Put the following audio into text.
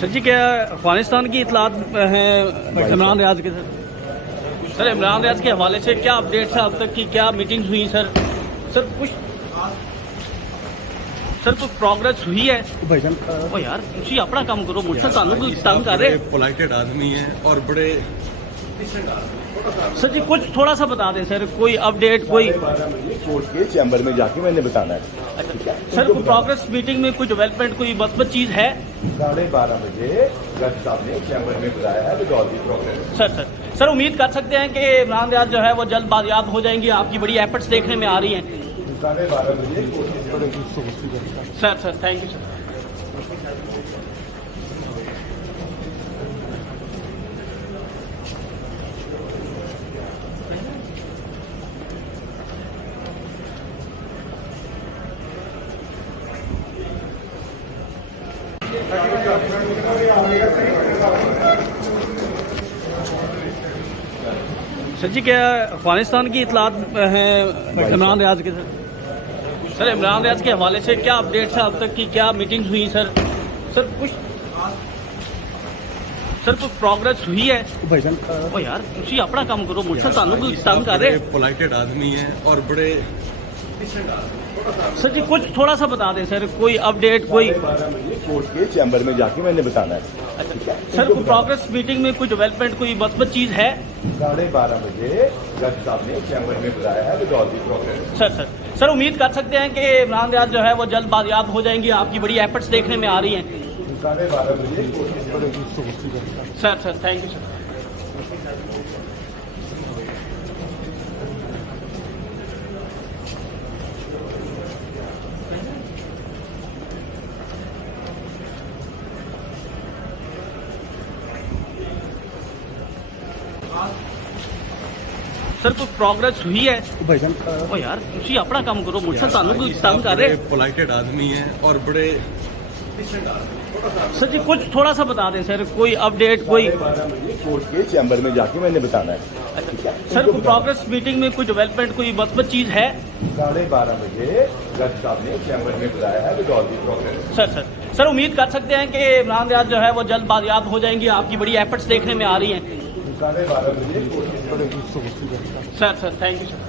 Sir ji, क्या अफगानिस्तान की इतलात हैं इमरान रियाज के सर इमरान रियाज के हवाले से क्या अपडेट्स है अब तक की, क्या मीटिंग्स हुई सर कुछ कुछ प्रोग्रेस हुई है भाईजान? ओ यार तुसी अपना काम करो, मुझसे ताल्लुक तंग कर रहे। पोलाइटेड आदमी है और बड़े सर जी कुछ थोड़ा सा बता दें सर, कोई अपडेट कोई कोर्ट के चैम्बर में जाके मैंने बताना है। अच्छा सर, कोई प्रोग्रेस मीटिंग में कोई डेवलपमेंट कोई मस्बत चीज है? 12:30 बजे जज साहब ने चैम्बर में बुलाया है with all the progress. Sir उम्मीद कर सकते हैं कि इमरान रियाज जो है वो जल्द बाजियाब हो जाएंगी, आपकी बड़ी एफर्ट्स देखने में आ रही हैं। 12:30 बजे court sir thank you sir. Sir ji, क्या अफगानिस्तान की इतलात हैं इमरान रियाज के सर इमरान रियाज के हवाले से क्या अपडेट्स है अब तक की, क्या मीटिंग्स हुई सर कुछ कुछ प्रोग्रेस हुई है भाईजान? ओ यार तुसी अपना काम करो, मुझसे ताल्लुक तंग कर रहे। पोलाइटेड आदमी है और बड़े सर जी कुछ थोड़ा सा बता दें सर, कोई अपडेट कोई कोर्ट के चैम्बर में जाके मैंने बताना है। अच्छा सर, कोई प्रोग्रेस मीटिंग में कोई डेवलपमेंट कोई मस्बत चीज है? 12:30 बजे जज साहब ने चैम्बर में बुलाया है with all the progress. Sir उम्मीद कर सकते हैं कि इमरान रियाज जो है वो जल्द बाजियाब हो जाएंगी, आपकी बड़ी एफर्ट्स देखने में आ रही हैं। 12:30 बजे court sir thank you sir. Sir कुछ प्रोग्रेस हुई है भाईजान? ओ यार तुसी अपना काम करो, मुझसे ताल्लुक तंग कर रहे। पोलाइटेड आदमी है और बड़े सर जी कुछ थोड़ा सा बता दें सर, कोई अपडेट कोई कोर्ट के चैम्बर में जाके मैंने बताना है। अच्छा सर, कोई प्रोग्रेस मीटिंग में कोई डेवलपमेंट कोई मस्बत चीज है? 12:30 बजे जज साहब ने चैम्बर में बुलाया है with all the progress. Sir उम्मीद कर सकते हैं कि इमरान रियाज जो है वो जल्द बाजियाब हो जाएंगी, आपकी बड़ी एफर्ट्स देखने में आ रही हैं। 12:30 बजे court sir thank you sir.